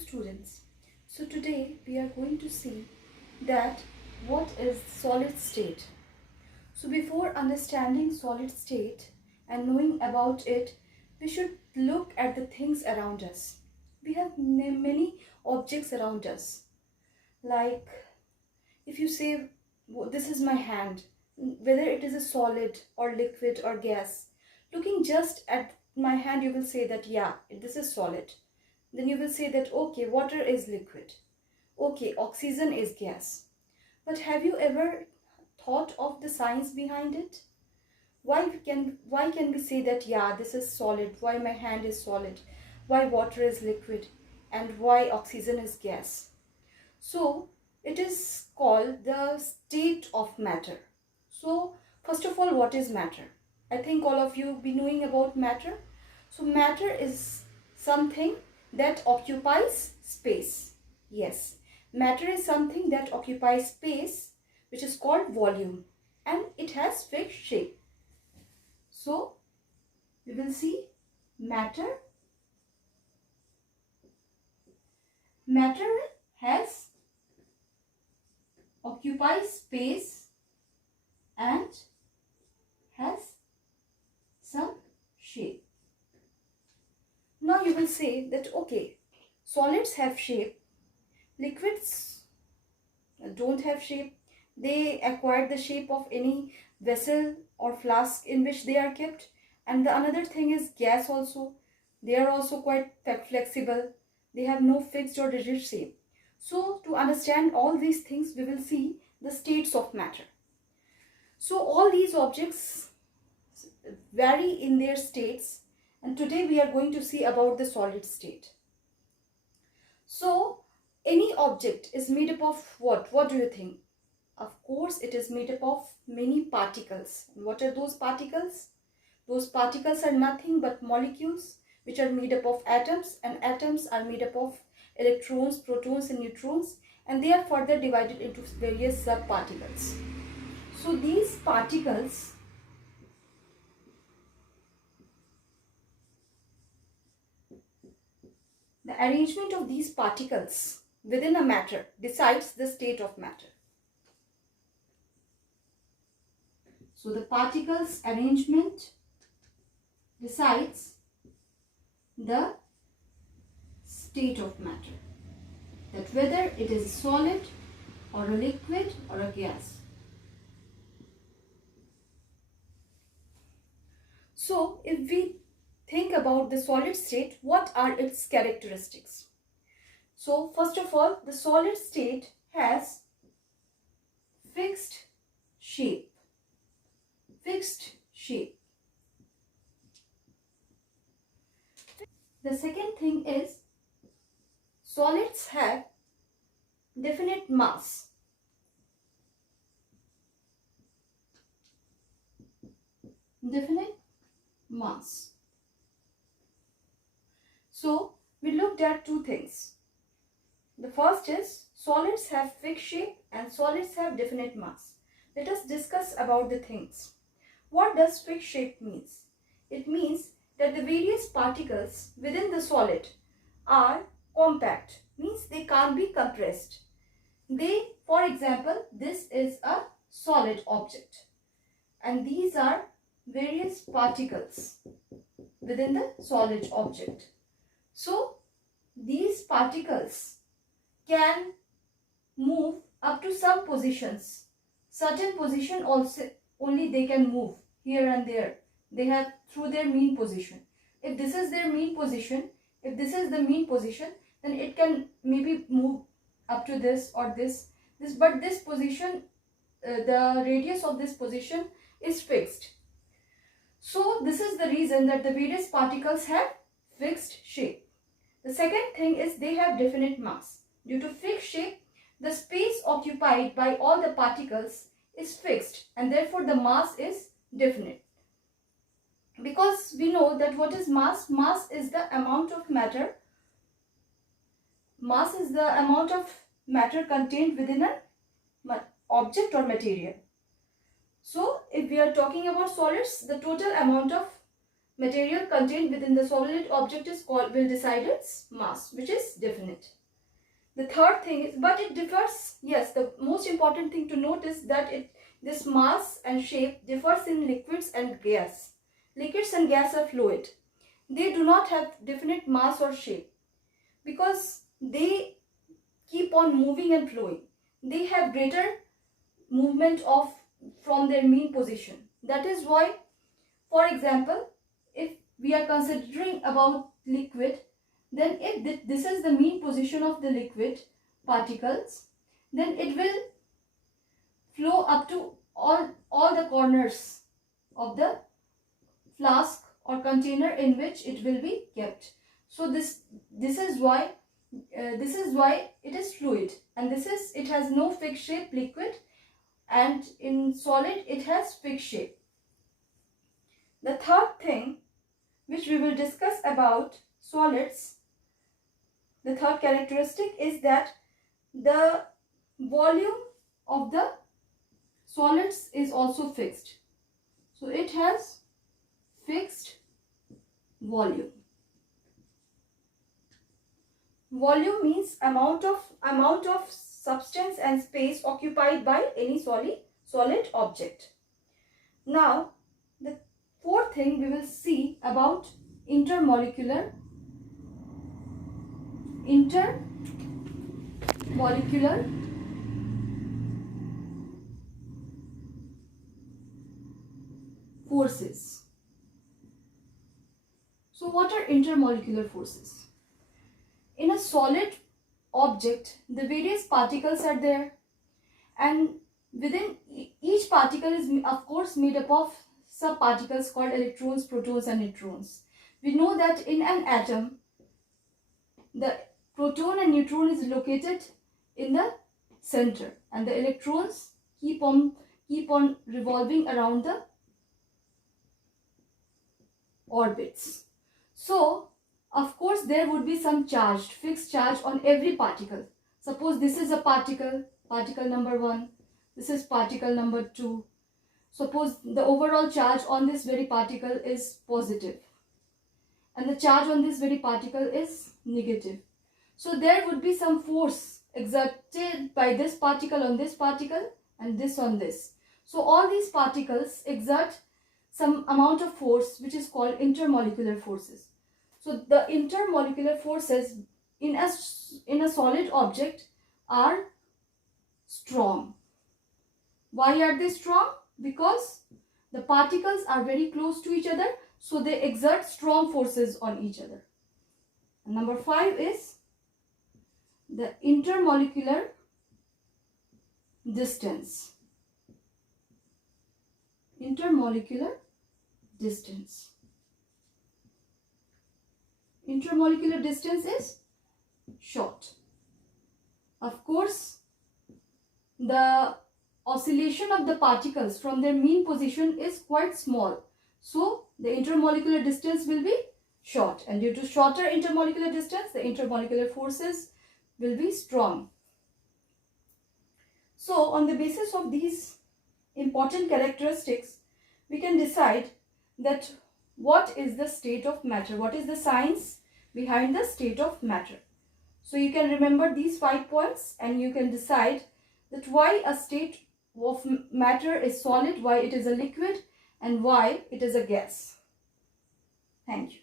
students. So today we are going to see that what is solid state. So before understanding solid state and knowing about it, we should look at the things around us. We have many objects around us. Like if you say, this is my hand, whether it is a solid or liquid or gas, looking just at my hand, you will say that, yeah, this is solid. Then you will say that, okay, water is liquid. Okay, oxygen is gas. But have you ever thought of the science behind it? Why can we say that, yeah, this is solid, why my hand is solid, why water is liquid, and why oxygen is gas? So it is called the state of matter. So first of all, what is matter? I think all of you be knowing about matter. So matter is something that occupies space. Yes, matter is something that occupies space, which is called volume, and it has fixed shape. So we will see matter has occupies space and has some shape. Now you will say that, okay, solids have shape, liquids don't have shape. They acquire the shape of any vessel or flask in which they are kept. And the another thing is gas also. They are also quite flexible. They have no fixed or rigid shape. So to understand all these things, we will see the states of matter. So all these objects vary in their states, and today we are going to see about the solid state. So any object is made up of what? What do you think? Of course, it is made up of many particles. And what are those particles? Those particles are nothing but molecules which are made up of atoms, and atoms are made up of electrons, protons and neutrons, and they are further divided into various subparticles. So these particles the arrangement of these particles within a matter decides the state of matter. So the particles arrangement decides the state of matter, that whether it is solid or a liquid or a gas. So if we think about the solid state, what are its characteristics? So first of all, the solid state has fixed shape. Fixed shape. The second thing is solids have definite mass. Definite mass. So we looked at two things. The first is solids have fixed shape and solids have definite mass. Let us discuss about the things. What does fixed shape means? It means that the various particles within the solid are compact, means they can't be compressed. For example, this is a solid object and these are various particles within the solid object. So these particles can move up to some positions. Certain position also only they can move here and there. They have through their mean position. If this is their mean position, if this is the mean position, then it can maybe move up to this or this. But this position, the radius of this position is fixed. So this is the reason that the various particles have fixed shape. The second thing is they have definite mass. Due to fixed shape, the space occupied by all the particles is fixed and therefore the mass is definite. Because we know that what is mass? Mass is the amount of matter. Mass is the amount of matter contained within an object or material. So if we are talking about solids, the total amount of material contained within the solid object will decide its mass, which is definite. The third thing is, but it differs. Yes, the most important thing to note is that this mass and shape differs in liquids and gas. Liquids and gas are fluid. They do not have definite mass or shape because they keep on moving and flowing. They have greater movement from their mean position. That is why, for example, if we are considering about liquid, then if this is the mean position of the liquid particles, then it will flow up to all the corners of the flask or container in which it will be kept. So this is why it is fluid, and it has no fixed shape liquid, and in solid it has fixed shape. The third thing which we will discuss about solids, the third characteristic is that the volume of the solids is also fixed. So it has fixed volume. Volume means amount of substance and space occupied by any solid object. Now, the fourth thing we will see about intermolecular forces. So what are intermolecular forces? In a solid object, the various particles are there, and within each particle is of course made up of subparticles called electrons, protons and neutrons. We know that in an atom, the proton and neutron is located in the center, and the electrons keep on revolving around the orbits. So of course there would be some fixed charge on every particle. Suppose this is a particle number 1, this is particle number 2. Suppose the overall charge on this very particle is positive and the charge on this very particle is negative. So there would be some force exerted by this particle on this particle and this on this. So all these particles exert some amount of force which is called intermolecular forces. So the intermolecular forces in a solid object are strong. Why are they strong? Because the particles are very close to each other, so they exert strong forces on each other. And number 5 is the intermolecular distance. Intermolecular distance. Intermolecular distance is short. Of course, the oscillation of the particles from their mean position is quite small. So the intermolecular distance will be short, and due to shorter intermolecular distance, the intermolecular forces will be strong. So on the basis of these important characteristics, we can decide that what is the state of matter, what is the science behind the state of matter. So you can remember these 5 points and you can decide that why a state of matter is solid, why it is a liquid, and why it is a gas. Thank you.